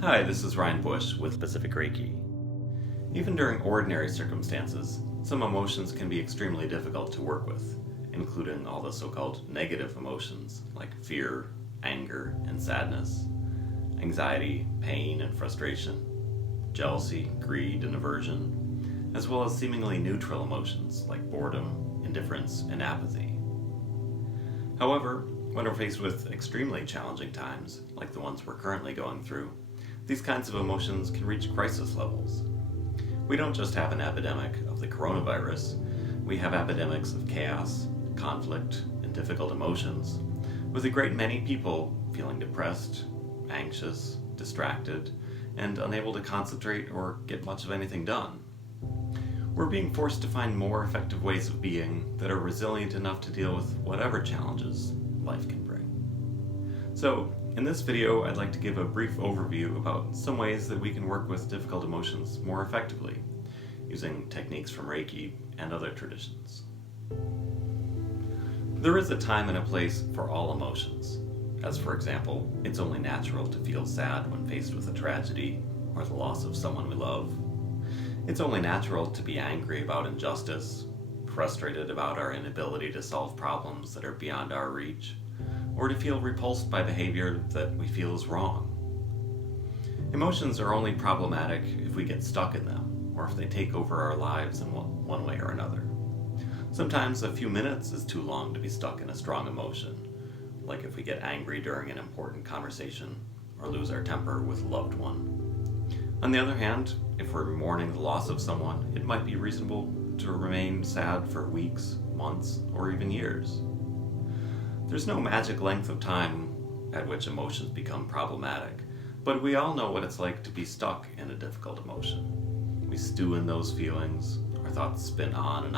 Hi, this is Ryan Bush with Pacific Reiki. Even during ordinary circumstances, some emotions can be extremely difficult to work with, including all the so-called negative emotions like fear, anger, and sadness, anxiety, pain, and frustration, jealousy, greed, and aversion, as well as seemingly neutral emotions like boredom, indifference, and apathy. However, when we're faced with extremely challenging times, like the ones we're currently going through, these kinds of emotions can reach crisis levels. We don't just have an epidemic of the coronavirus, we have epidemics of chaos, conflict, and difficult emotions, with a great many people feeling depressed, anxious, distracted, and unable to concentrate or get much of anything done. We're being forced to find more effective ways of being that are resilient enough to deal with whatever challenges life can bring. So, in this video, I'd like to give a brief overview about some ways that we can work with difficult emotions more effectively, using techniques from Reiki and other traditions. There is a time and a place for all emotions, as for example, it's only natural to feel sad when faced with a tragedy or the loss of someone we love. It's only natural to be angry about injustice, frustrated about our inability to solve problems that are beyond our reach, or to feel repulsed by behavior that we feel is wrong. Emotions are only problematic if we get stuck in them, or if they take over our lives in one way or another. Sometimes a few minutes is too long to be stuck in a strong emotion, like if we get angry during an important conversation, or lose our temper with a loved one. On the other hand, if we're mourning the loss of someone, it might be reasonable to remain sad for weeks, months, or even years. There's no magic length of time at which emotions become problematic, but we all know what it's like to be stuck in a difficult emotion. We stew in those feelings, our thoughts spin on,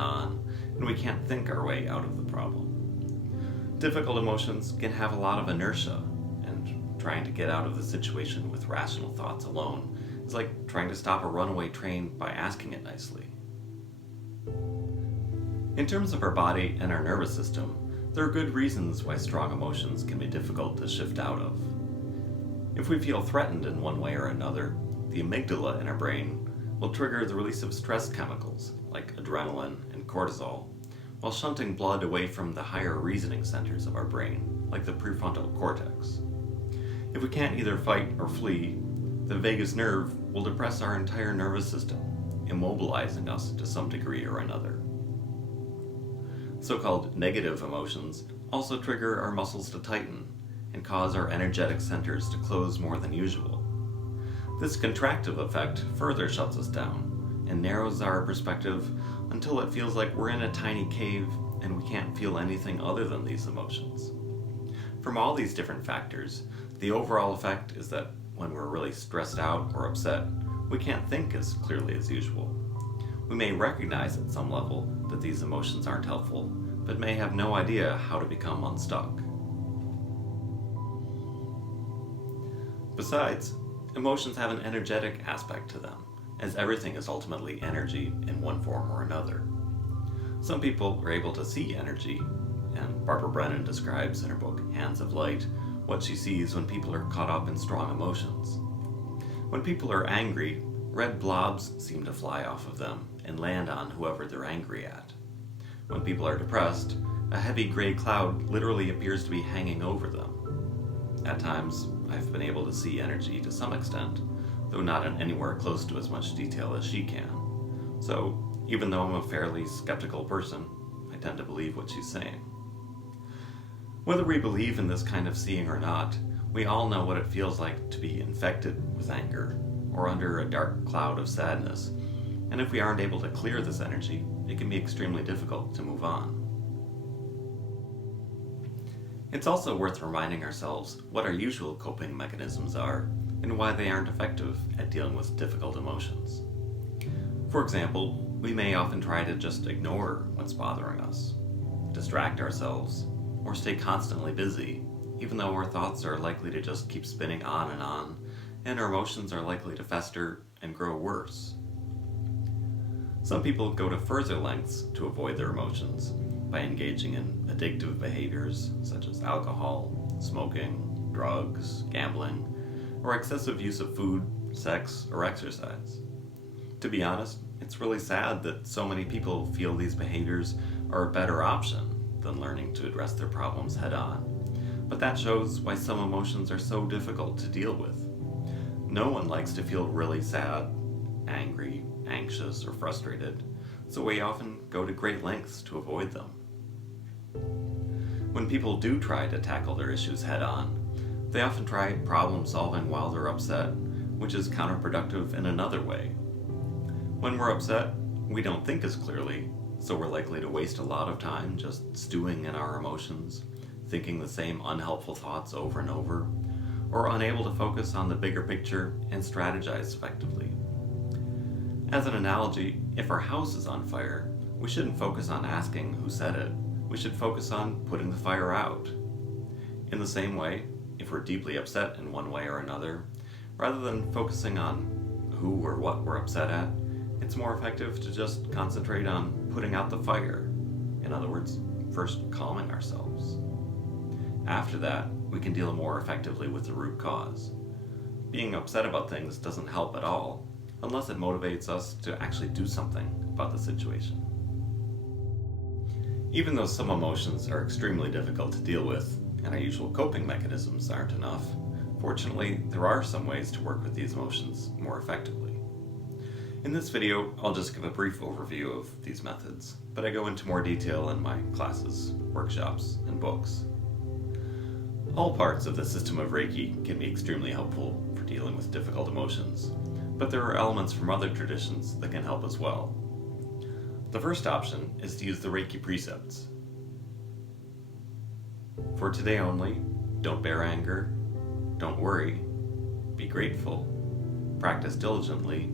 and we can't think our way out of the problem. Difficult emotions can have a lot of inertia, and trying to get out of the situation with rational thoughts alone is like trying to stop a runaway train by asking it nicely. In terms of our body and our nervous system, there are good reasons why strong emotions can be difficult to shift out of. If we feel threatened in one way or another, the amygdala in our brain will trigger the release of stress chemicals like adrenaline and cortisol, while shunting blood away from the higher reasoning centers of our brain, like the prefrontal cortex. If we can't either fight or flee, the vagus nerve will depress our entire nervous system, immobilizing us to some degree or another. So-called negative emotions also trigger our muscles to tighten and cause our energetic centers to close more than usual. This contractive effect further shuts us down and narrows our perspective until it feels like we're in a tiny cave and we can't feel anything other than these emotions. From all these different factors, the overall effect is that when we're really stressed out or upset, we can't think as clearly as usual. We may recognize at some level that these emotions aren't helpful, but may have no idea how to become unstuck. Besides, emotions have an energetic aspect to them, as everything is ultimately energy in one form or another. Some people are able to see energy, and Barbara Brennan describes in her book Hands of Light what she sees when people are caught up in strong emotions. When people are angry, red blobs seem to fly off of them and land on whoever they're angry at. When people are depressed, a heavy gray cloud literally appears to be hanging over them. At times, I've been able to see energy to some extent, though not in anywhere close to as much detail as she can. So, even though I'm a fairly skeptical person, I tend to believe what she's saying. Whether we believe in this kind of seeing or not, we all know what it feels like to be infected with anger or under a dark cloud of sadness, and if we aren't able to clear this energy, it can be extremely difficult to move on. It's also worth reminding ourselves what our usual coping mechanisms are and why they aren't effective at dealing with difficult emotions. For example, we may often try to just ignore what's bothering us, distract ourselves, or stay constantly busy, even though our thoughts are likely to just keep spinning on, and our emotions are likely to fester and grow worse. Some people go to further lengths to avoid their emotions by engaging in addictive behaviors such as alcohol, smoking, drugs, gambling, or excessive use of food, sex, or exercise. To be honest, it's really sad that so many people feel these behaviors are a better option than learning to address their problems head on. But that shows why some emotions are so difficult to deal with. No one likes to feel really sad, angry, anxious, or frustrated, so we often go to great lengths to avoid them. When people do try to tackle their issues head on, they often try problem solving while they're upset, which is counterproductive in another way. When we're upset, we don't think as clearly, so we're likely to waste a lot of time just stewing in our emotions, thinking the same unhelpful thoughts over and over, or unable to focus on the bigger picture and strategize effectively. As an analogy, if our house is on fire, we shouldn't focus on asking who set it. We should focus on putting the fire out. In the same way, if we're deeply upset in one way or another, rather than focusing on who or what we're upset at, it's more effective to just concentrate on putting out the fire. In other words, first calming ourselves. After that, we can deal more effectively with the root cause. Being upset about things doesn't help at all, unless it motivates us to actually do something about the situation. Even though some emotions are extremely difficult to deal with, and our usual coping mechanisms aren't enough, fortunately, there are some ways to work with these emotions more effectively. In this video, I'll just give a brief overview of these methods, but I go into more detail in my classes, workshops, and books. All parts of the system of Reiki can be extremely helpful for dealing with difficult emotions, but there are elements from other traditions that can help as well. The first option is to use the Reiki precepts. For today only, don't bear anger, don't worry, be grateful, practice diligently,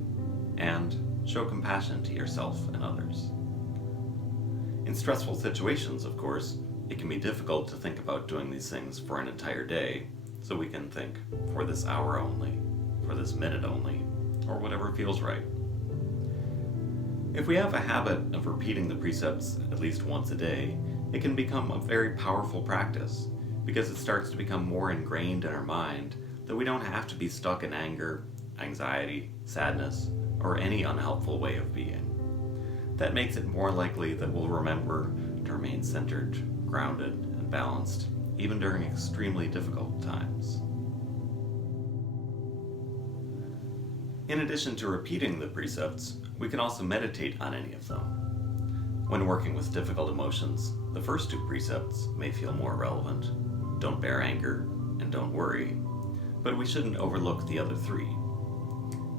and show compassion to yourself and others. In stressful situations, of course, it can be difficult to think about doing these things for an entire day, so we can think for this hour only, for this minute only, or whatever feels right. If we have a habit of repeating the precepts at least once a day, it can become a very powerful practice because it starts to become more ingrained in our mind that we don't have to be stuck in anger, anxiety, sadness, or any unhelpful way of being. That makes it more likely that we'll remember to remain centered, grounded, and balanced, even during extremely difficult times. In addition to repeating the precepts, we can also meditate on any of them. When working with difficult emotions, the first two precepts may feel more relevant. Don't bear anger and don't worry, but we shouldn't overlook the other three.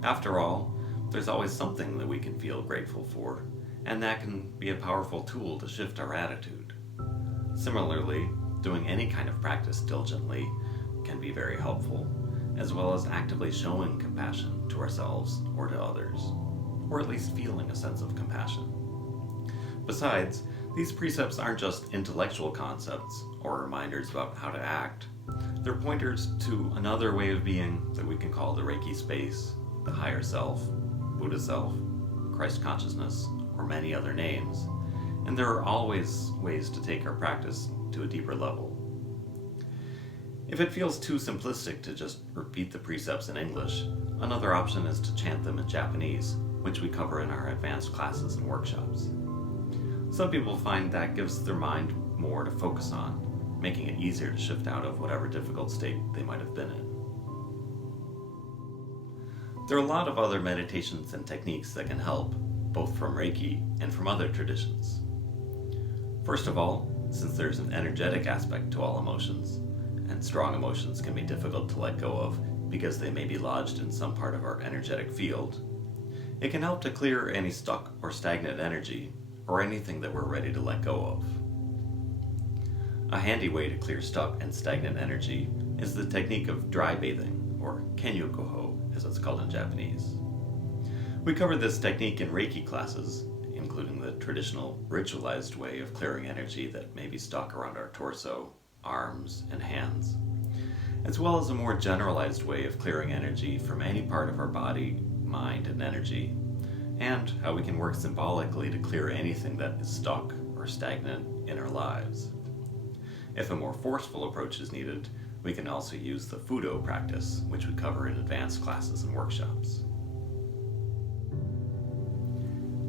After all, there's always something that we can feel grateful for, and that can be a powerful tool to shift our attitude. Similarly, doing any kind of practice diligently can be very helpful, as well as actively showing compassion to ourselves or to others, or at least feeling a sense of compassion. Besides, these precepts aren't just intellectual concepts or reminders about how to act. They're pointers to another way of being that we can call the Reiki space, the higher self, Buddha self, Christ consciousness, or many other names. And there are always ways to take our practice to a deeper level. If it feels too simplistic to just repeat the precepts in English, another option is to chant them in Japanese, which we cover in our advanced classes and workshops. Some people find that gives their mind more to focus on, making it easier to shift out of whatever difficult state they might have been in. There are a lot of other meditations and techniques that can help, both from Reiki and from other traditions. First of all, since there's an energetic aspect to all emotions, and strong emotions can be difficult to let go of because they may be lodged in some part of our energetic field, it can help to clear any stuck or stagnant energy, or anything that we're ready to let go of. A handy way to clear stuck and stagnant energy is the technique of dry bathing, or kenyoku, as it's called in Japanese. We covered this technique in Reiki classes, including the traditional ritualized way of clearing energy that may be stuck around our torso, arms, and hands, as well as a more generalized way of clearing energy from any part of our body, mind, and energy, and how we can work symbolically to clear anything that is stuck or stagnant in our lives. If a more forceful approach is needed, We can also use the Fudo practice, which we cover in advanced classes and workshops.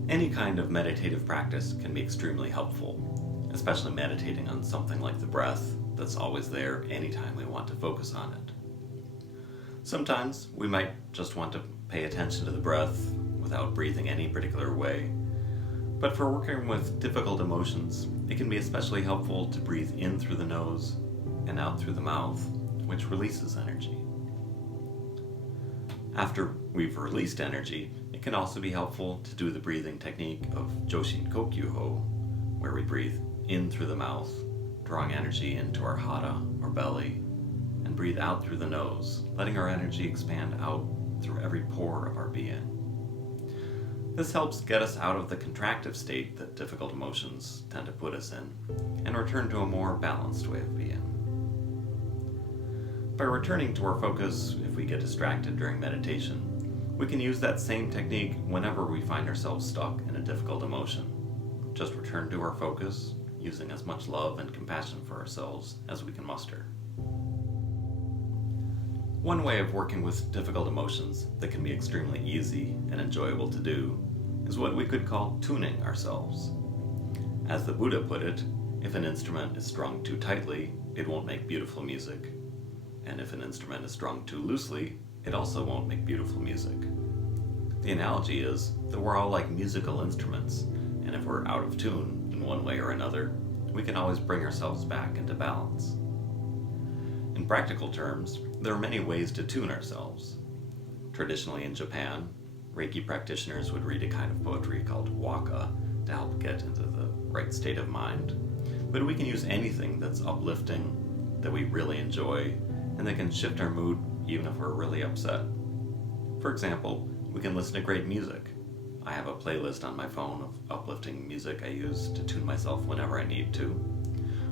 Any kind of meditative practice can be extremely helpful, especially meditating on something like the breath that's always there anytime we want to focus on it. Sometimes we might just want to pay attention to the breath without breathing any particular way. But for working with difficult emotions, it can be especially helpful to breathe in through the nose and out through the mouth, which releases energy. After we've released energy, it can also be helpful to do the breathing technique of Joshin Kokyuho, where we breathe in through the mouth, drawing energy into our hara, or belly, and breathe out through the nose, letting our energy expand out through every pore of our being. This helps get us out of the contractive state that difficult emotions tend to put us in, and return to a more balanced way of being. By returning to our focus if we get distracted during meditation, we can use that same technique whenever we find ourselves stuck in a difficult emotion. Just return to our focus, using as much love and compassion for ourselves as we can muster. One way of working with difficult emotions that can be extremely easy and enjoyable to do is what we could call tuning ourselves. As the Buddha put it, if an instrument is strung too tightly, it won't make beautiful music. And if an instrument is strung too loosely, it also won't make beautiful music. The analogy is that we're all like musical instruments, and if we're out of tune in one way or another, we can always bring ourselves back into balance. In practical terms, there are many ways to tune ourselves. Traditionally in Japan, Reiki practitioners would read a kind of poetry called waka to help get into the right state of mind. But we can use anything that's uplifting, that we really enjoy, and that can shift our mood even if we're really upset. For example, we can listen to great music. I have a playlist on my phone of uplifting music I use to tune myself whenever I need to.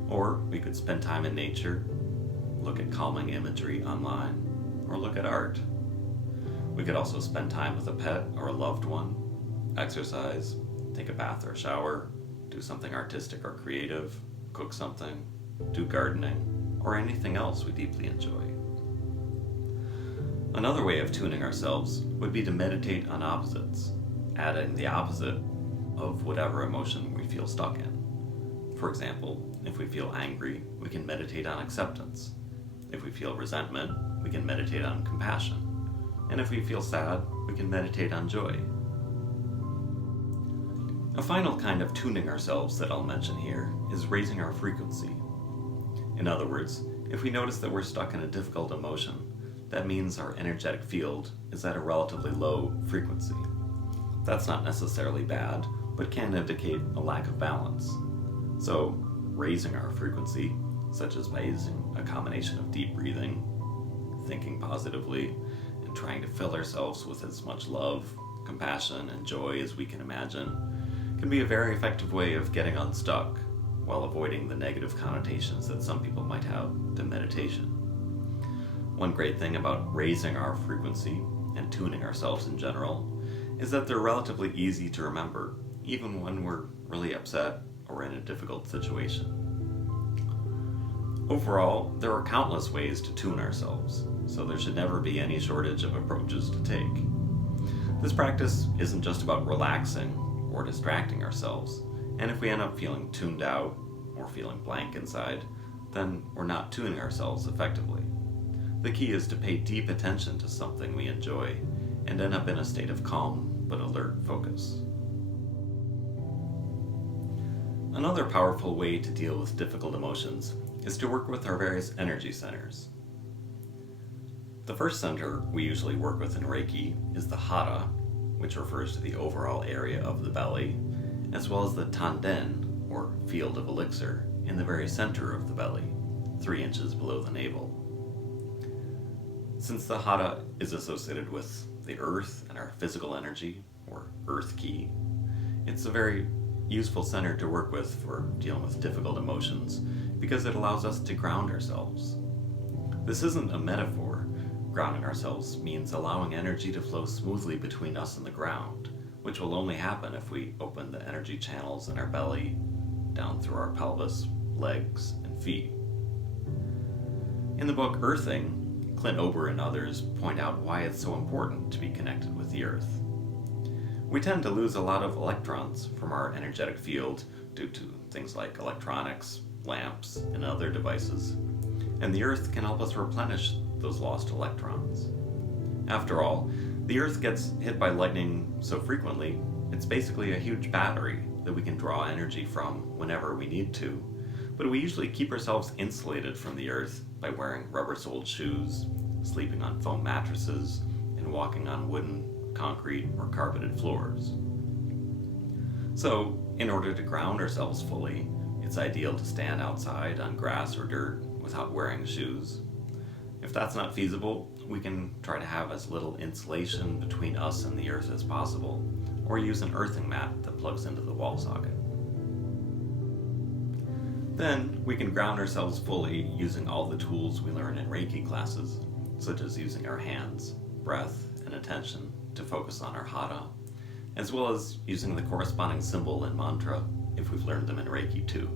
Or we could spend time in nature, look at calming imagery online, or look at art. We could also spend time with a pet or a loved one, exercise, take a bath or a shower, do something artistic or creative, cook something, do gardening, or anything else we deeply enjoy. Another way of tuning ourselves would be to meditate on opposites, adding the opposite of whatever emotion we feel stuck in. For example, if we feel angry, we can meditate on acceptance. If we feel resentment, we can meditate on compassion. And if we feel sad, we can meditate on joy. A final kind of tuning ourselves that I'll mention here is raising our frequency. In other words, if we notice that we're stuck in a difficult emotion, that means our energetic field is at a relatively low frequency. That's not necessarily bad, but can indicate a lack of balance. So, raising our frequency, such as by using a combination of deep breathing, thinking positively, and trying to fill ourselves with as much love, compassion, and joy as we can imagine, can be a very effective way of getting unstuck while avoiding the negative connotations that some people might have to meditation. One great thing about raising our frequency and tuning ourselves in general is that they're relatively easy to remember, even when we're really upset or in a difficult situation. Overall, there are countless ways to tune ourselves, so there should never be any shortage of approaches to take. This practice isn't just about relaxing or distracting ourselves, and if we end up feeling tuned out or feeling blank inside, then we're not tuning ourselves effectively. The key is to pay deep attention to something we enjoy and end up in a state of calm but alert focus. Another powerful way to deal with difficult emotions is to work with our various energy centers. The first center we usually work with in Reiki is the hara, which refers to the overall area of the belly, as well as the tanden, or field of elixir, in the very center of the belly, 3 inches below the navel. Since the hara is associated with the earth and our physical energy, or earth ki, it's a very useful center to work with for dealing with difficult emotions because it allows us to ground ourselves. This isn't a metaphor. Grounding ourselves means allowing energy to flow smoothly between us and the ground, which will only happen if we open the energy channels in our belly, down through our pelvis, legs, and feet. In the book Earthing, Clint Ober and others point out why it's so important to be connected with the Earth. We tend to lose a lot of electrons from our energetic field due to things like electronics, lamps, and other devices, and the Earth can help us replenish those lost electrons. After all, the Earth gets hit by lightning so frequently, it's basically a huge battery that we can draw energy from whenever we need to, but we usually keep ourselves insulated from the Earth by wearing rubber-soled shoes, sleeping on foam mattresses, and walking on wooden, concrete, or carpeted floors. So, in order to ground ourselves fully, it's ideal to stand outside on grass or dirt without wearing shoes. If that's not feasible, we can try to have as little insulation between us and the Earth as possible, or use an earthing mat that plugs into the wall socket. Then, we can ground ourselves fully using all the tools we learn in Reiki classes, such as using our hands, breath, and attention to focus on our hara, as well as using the corresponding symbol and mantra if we've learned them in Reiki too.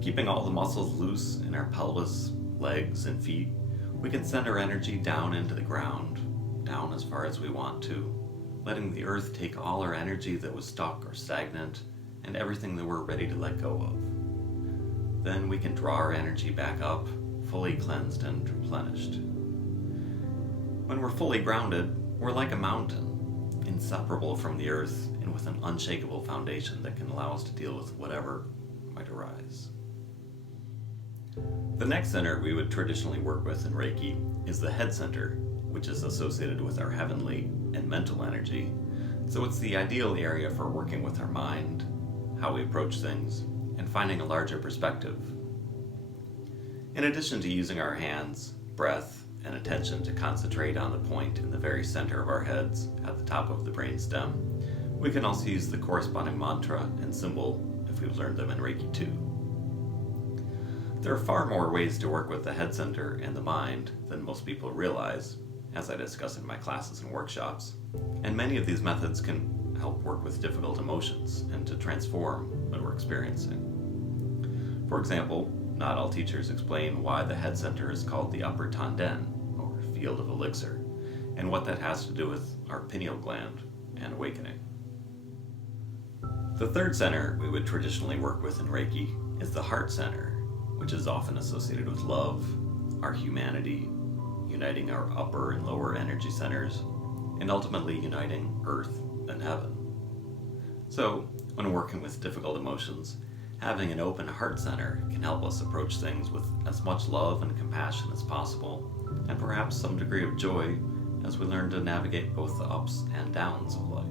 Keeping all the muscles loose in our pelvis, legs, and feet, we can send our energy down into the ground, down as far as we want to, letting the Earth take all our energy that was stuck or stagnant and everything that we're ready to let go of. Then we can draw our energy back up, fully cleansed and replenished. When we're fully grounded, we're like a mountain, inseparable from the Earth and with an unshakable foundation that can allow us to deal with whatever might arise. The next center we would traditionally work with in Reiki is the head center, which is associated with our heavenly and mental energy, so it's the ideal area for working with our mind, how we approach things, and finding a larger perspective. In addition to using our hands, breath, and attention to concentrate on the point in the very center of our heads at the top of the brainstem, we can also use the corresponding mantra and symbol if we've learned them in Reiki too. There are far more ways to work with the head center and the mind than most people realize, as I discuss in my classes and workshops, and many of these methods can help work with difficult emotions and to transform what we're experiencing. For example, not all teachers explain why the head center is called the upper tanden, or field of elixir, and what that has to do with our pineal gland and awakening. The third center we would traditionally work with in Reiki is the heart center, which is often associated with love, our humanity, uniting our upper and lower energy centers, and ultimately uniting Earth and Heaven. So, when working with difficult emotions, having an open heart center can help us approach things with as much love and compassion as possible, and perhaps some degree of joy as we learn to navigate both the ups and downs of life.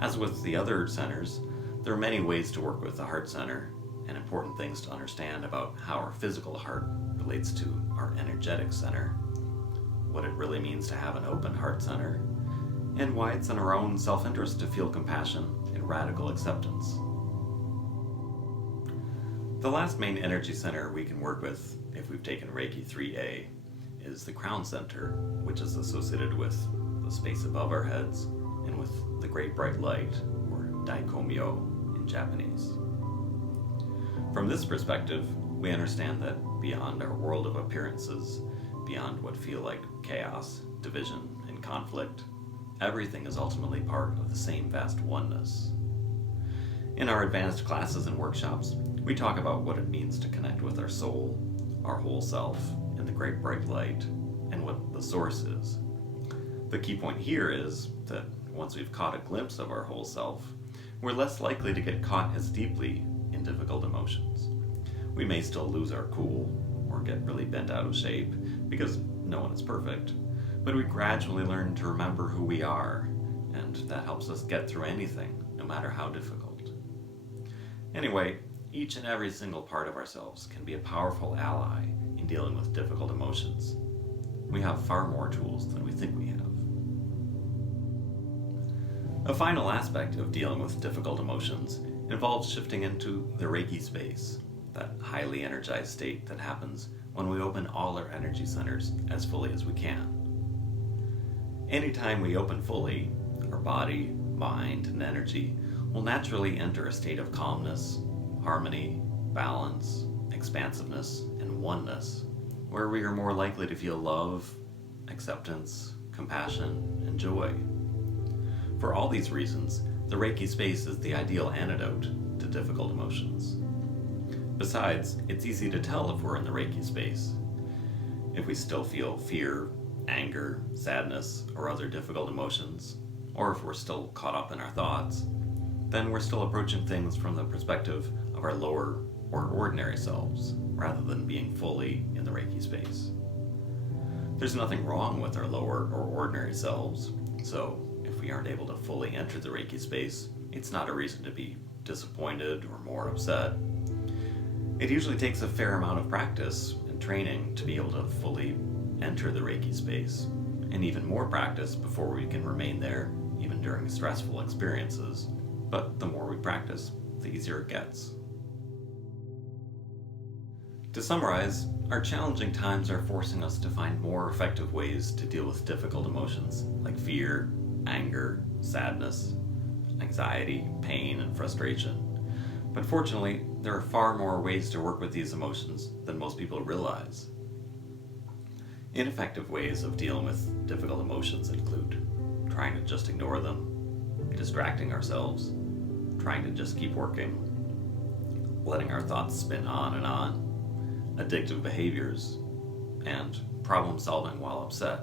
As with the other centers, there are many ways to work with the heart center, and important things to understand about how our physical heart relates to our energetic center, what it really means to have an open heart center, and why it's in our own self-interest to feel compassion and radical acceptance. The last main energy center we can work with if we've taken Reiki 3A is the crown center, which is associated with the space above our heads and with the great bright light, or daikomyo in Japanese. From this perspective, we understand that beyond our world of appearances, beyond what feel like chaos, division, and conflict, everything is ultimately part of the same vast oneness. In our advanced classes and workshops, we talk about what it means to connect with our soul, our whole self, in the great bright light, and what the source is. The key point here is that once we've caught a glimpse of our whole self, we're less likely to get caught as deeply in difficult emotions. We may still lose our cool or get really bent out of shape because no one is perfect, but we gradually learn to remember who we are, and that helps us get through anything, no matter how difficult. Anyway, each and every single part of ourselves can be a powerful ally in dealing with difficult emotions. We have far more tools than we think we have. A final aspect of dealing with difficult emotions involves shifting into the Reiki space, that highly energized state that happens when we open all our energy centers as fully as we can. Anytime we open fully, our body, mind, and energy will naturally enter a state of calmness, harmony, balance, expansiveness, and oneness, where we are more likely to feel love, acceptance, compassion, and joy. For all these reasons, the Reiki space is the ideal antidote to difficult emotions. Besides, it's easy to tell if we're in the Reiki space. If we still feel fear, anger, sadness, or other difficult emotions, or if we're still caught up in our thoughts, then we're still approaching things from the perspective of our lower or ordinary selves, rather than being fully in the Reiki space. There's nothing wrong with our lower or ordinary selves, so if we aren't able to fully enter the Reiki space, it's not a reason to be disappointed or more upset. It usually takes a fair amount of practice and training to be able to fully enter the Reiki space, and even more practice before we can remain there, even during stressful experiences. But the more we practice, the easier it gets. To summarize, our challenging times are forcing us to find more effective ways to deal with difficult emotions like fear, anger, sadness, anxiety, pain, and frustration. But fortunately, there are far more ways to work with these emotions than most people realize. Ineffective ways of dealing with difficult emotions include trying to just ignore them, distracting ourselves, trying to just keep working, letting our thoughts spin on and on, addictive behaviors, and problem solving while upset.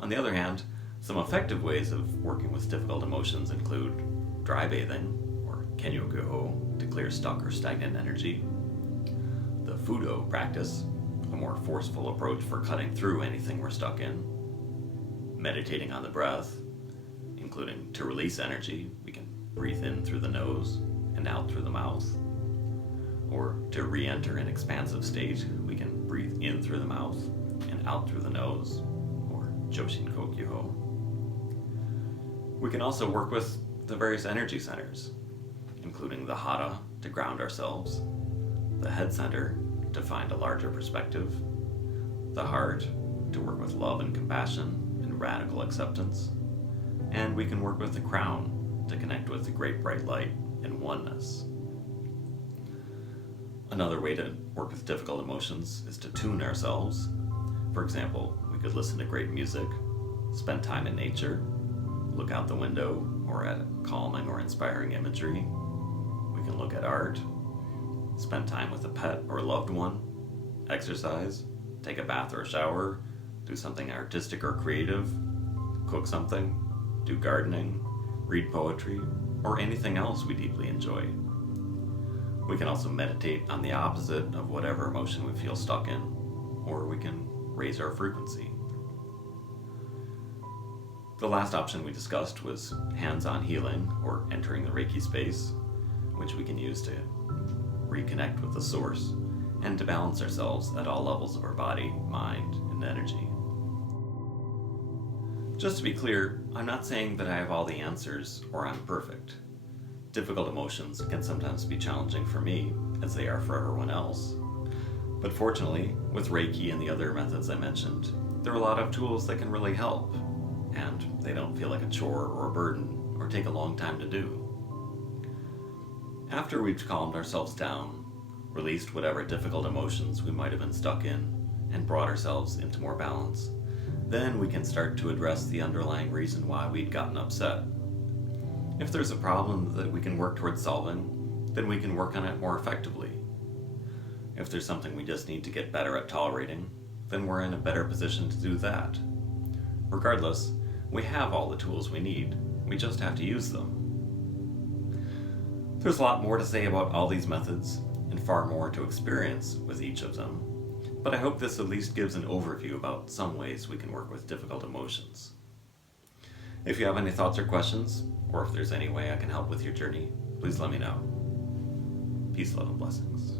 On the other hand, some effective ways of working with difficult emotions include dry bathing, or kenyoku, to clear stuck or stagnant energy, the Fudo practice, a more forceful approach for cutting through anything we're stuck in, meditating on the breath, including to release energy, we can breathe in through the nose and out through the mouth, or to re-enter an expansive state, we can breathe in through the mouth and out through the nose, or Joshin Kokyu. We can also work with the various energy centers, including the hara to ground ourselves, the head center to find a larger perspective, the heart to work with love and compassion and radical acceptance, and we can work with the crown to connect with the great bright light and oneness. Another way to work with difficult emotions is to tune ourselves. For example, we could listen to great music, spend time in nature, look out the window or at calming or inspiring imagery. We can look at art, spend time with a pet or loved one, exercise, take a bath or a shower, do something artistic or creative, cook something, do gardening, read poetry, or anything else we deeply enjoy. We can also meditate on the opposite of whatever emotion we feel stuck in, or we can raise our frequency. The last option we discussed was hands-on healing, or entering the Reiki space, which we can use to reconnect with the source and to balance ourselves at all levels of our body, mind, and energy. Just to be clear, I'm not saying that I have all the answers or I'm perfect. Difficult emotions can sometimes be challenging for me, as they are for everyone else. But fortunately, with Reiki and the other methods I mentioned, there are a lot of tools that can really help, and they don't feel like a chore or a burden or take a long time to do. After we've calmed ourselves down, released whatever difficult emotions we might have been stuck in, and brought ourselves into more balance, then we can start to address the underlying reason why we'd gotten upset. If there's a problem that we can work towards solving, then we can work on it more effectively. If there's something we just need to get better at tolerating, then we're in a better position to do that. Regardless, we have all the tools we need. We just have to use them. There's a lot more to say about all these methods, and far more to experience with each of them, but I hope this at least gives an overview about some ways we can work with difficult emotions. If you have any thoughts or questions, or if there's any way I can help with your journey, please let me know. Peace, love, and blessings.